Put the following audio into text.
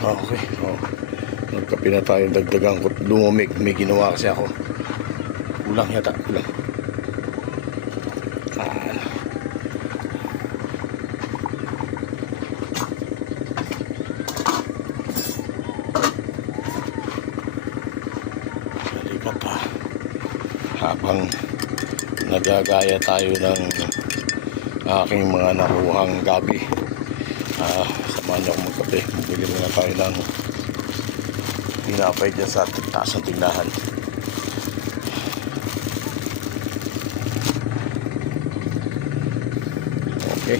Okay. Magkape na tayo. Dagdagan ko. Lumamig. May ginawa kasi ako. Kulang yata. Kulang. Halika pa. Habang nagagaya tayo ng aking mga nakuhang gabi. Samahan niyo ako magkape. Bumili muna tayo ng tinapay dyan sa taas ng tindahan. Okay.